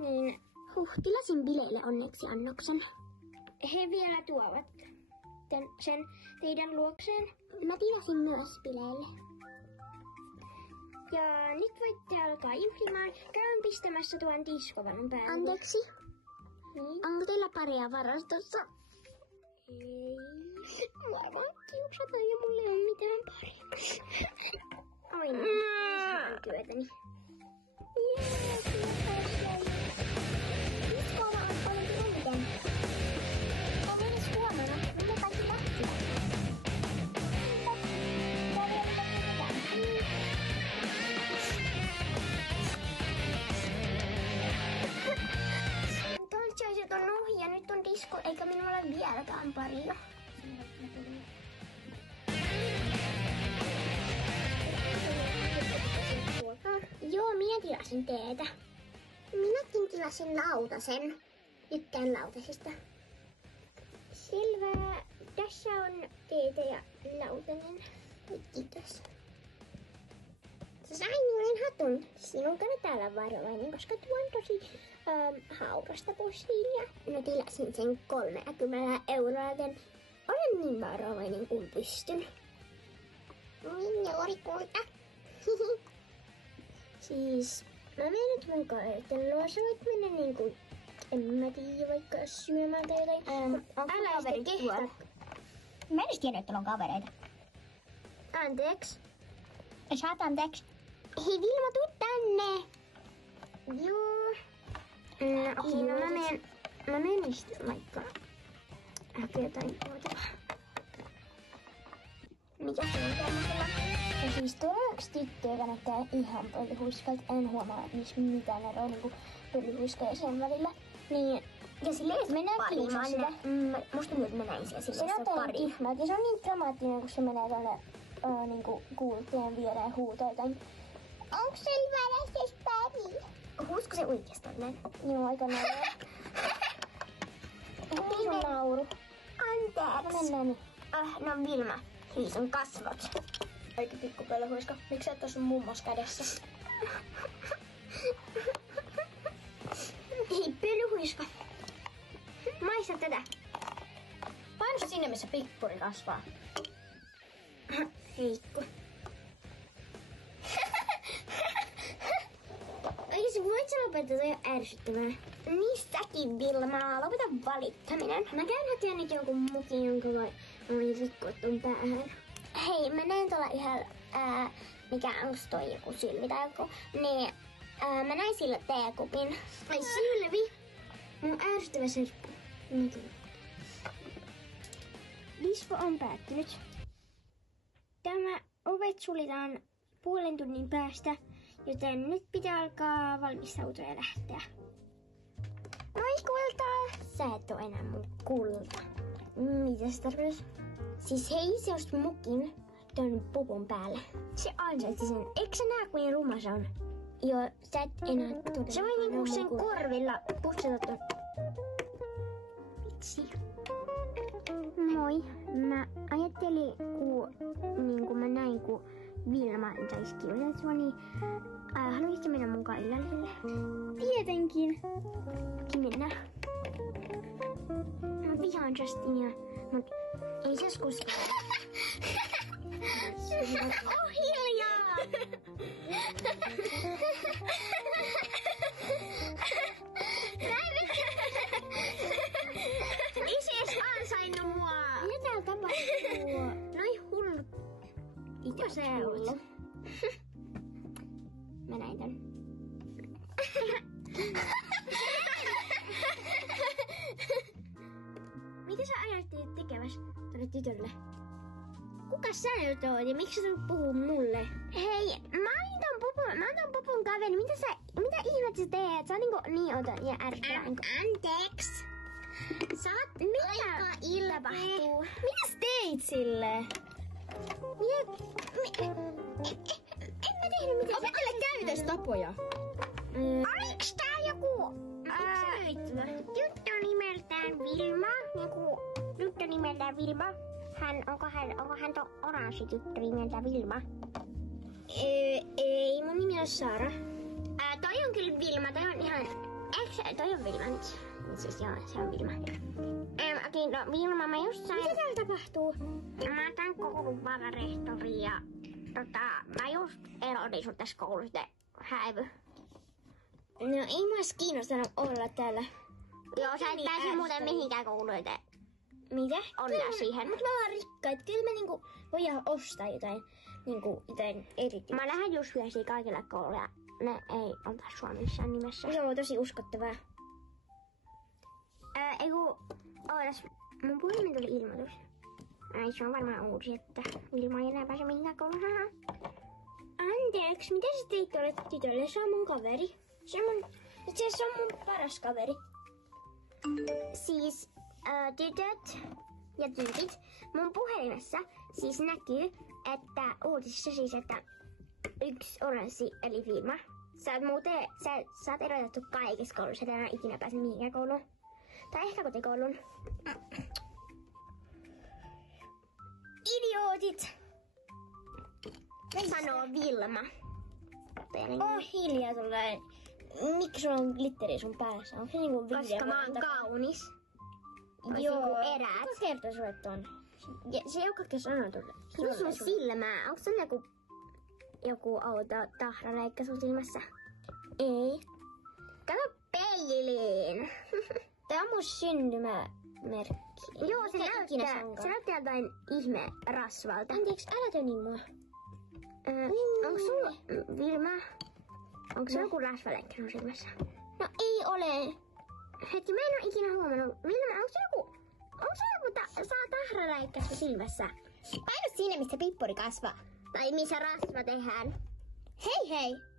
Niin. Tilasin bileille onneksi annoksen. He vielä tuovat sen teidän luokseen. Mä tilasin myös bileille. Ja nyt voitte alkaa juhlimaan. Käyn pistämässä tuon diskovalon päälle. Anteeksi. Niin. Onko teillä paria varastossa? Ei. Mä voin kiusata ja mulla ei ole mitään paria. Oi niin, työtäni. Diskolla on paljon eniten. On edes huomenna. Mitä kaikki lähtivät? Toiset on ohi ja nyt on disko, eikä minulla ole vieläkään paria. Joo, minä tilasin teetä. Minäkin tilasin lautasen. Tykkään lautasista. Selvä. Tässä on teetä ja lautanen. Kiitos. Sä sain uuden hatun. Sinun kannattaa olla varovainen, koska tuo on tosi haurasta pussiilia. No tilasin sen 30 €, joten olen niin varovainen kuin pystyn. Minne oli kulta? Siis, mä menen nyt mun kavereiden luo. Sä voit mennä niinku, en mä tiedä, vaikka syömään tai jotain. Onko kaverit tuolla? Mä en edes tiedä, että on kavereita. Anteeksi. Saat anteeksi. Hei Vilma, tuu tänne. Joo. No okei, no mä menen istumaan vaikka. Jotain tuotavaa. Mikä se on tämmöisellä? Ja siis todellaksi tyttöjä kannattaa ihan pölyhuiskalta. En huomaa mitään eroa niinku pölyhuiska ja sen välillä. Niin, ja silleen, että mennään kiusaa sitä. Musta nyt mä näin siellä Se silleen, on pari. Ihme, ja se on niin dramaattinen, kun se menee tonne niinku kuuluttajien viereen ja huutaa jotain. Onks se välästes pari? Huusko se oikeastaan näin? Joo, aika nauru. Hei sun nauru. Anteeksi. No mennään nyt. No Vilma, hyi sun kasvot. Aika pikku pölyhuiska. Miksi sä et oo sun mummos kädessä? Hei pölyhuiska. Maista tätä. Paino se sinne, missä pippuri kasvaa. Heikko. Oikeesti voit sä lopettaa, toi on ärsyttävää. Missäkin Vilma, lopeta valittaminen. Mä käyn hakemaan nyt jonkun mukin, jonka voin rikkoa ton päähän. Hei, mä näin tuolla yhdellä, mikä onks toi joku Sylvi tai joku, niin mä näin sillä teekupin. Ai Sylvi? Mun ärsyttävä serkku. Disco on päättynyt. Tämä ovet suljetaan puolen tunnin päästä, joten nyt pitää alkaa valmistautua ja lähteä. Moi kulta! Sä et oo enää mun kulta. Mitä se tarkoitus? Siis hei, se osti mukin ton pupun päälle. Se ansaitsi sen. Eikö sä näe, kuin ruma se on? Joo, sä et enää todella. Se voi niinku sen korvilla pussata ton. Vitsi. Moi. Mä ajattelin, kun mä näin, kun Vilma saisi kiusattua, niin haluaisitko mennä mukaan illalliselle? Tietenkin. Mennään. Mä vihaan Justinia, mut ei se koskaan. Oh, hiljaa! Ei se edes ansainnut mua. Mitä täällä tapahtuu? Noi hullut. Itse se hullu. Mä näin tän. Mitä sä ajattelit tekeväs tuolle tytölle? Kuka sä nyt oot ja miksi sä nyt puhuu mulle? Hei, mä oon ton pupun kaveri. Mitä ihmettä sä teet? Sä oot niin oton ja ärsyttävä. Anteeksi. Mitä tapahtuu? Mitäs teit sille? En mä tehnyt mitään. Opettele käytöstapoja. Oliks tää joku... tyttö nimeltään Vilma? Onko hän tuo oranssi tyttö nimeltä Vilma? Ei, mun nimi on Saara. Toi on kyllä Vilma, toi on ihan... Eikö Toi on Vilma nyt. Siis joo, se on Vilma. Okei, no Vilma, mä just sain... Mitä täällä tapahtuu? Mä oon tän koulun vararehtori ja mä just erotin sut tässä koulusta häivy. No ei mua edes kiinnostanut olla täällä. Joo, sä et pääse muuten mihinkään kouluun, Mitä? onnea siihen. Mut me ollaan rikkaita. Kyllä me niinku voidaan ostaa jotain erityistä. Mä lähden just viestiä kaikille kouluja. Ne ei ota sua missään nimessä. Se on tosi uskottavaa. Ootas, mun puhelimen tuli ilmoitus. Ai, se on varmaan uusi, että Vilma ei enää pääse mihinkään kouluun. Anteeksi, mitä sä teit tuolle tytölle? Se on mun kaveri. Itse asiassa se on mun paras kaveri. Siis tytöt ja tyypit, mun puhelimessa siis näkyy, että uutisissa siis, että yksi oranssi eli Vilma. Sä oot erotettu kaikissa kouluissa, et enää ikinä pääse mihinkään kouluun. Tai ehkä kotikouluun. Idiootit! Sanoo Vilma. Hiljaa tulee. Miksi sulla on glitteri sun päässä? Onko se niinku Koska mä oon kaunis. Joo, Eräät. kuka kertoo sulle ton? Ja se joka sanoo tulle. Kiitos sun silmää. Onko se joku outo tahraleikka sun silmässä? Ei. Kato peiliin. Tää on mun syntymämerkki. Joo, se näyttää jotain ihme rasvalta. Anteeksi, älä töni mua. Onko sulla, Vilma, onko sulla joku rasvaleikka sun silmässä? No ei ole. Hetki, mä en oo ikinä huomannut. Vilma, onko se joku tahraläikkä sun silmässä? Paino siinä, missä pippuri kasvaa. Tai missä rasva tehdään? Hei hei!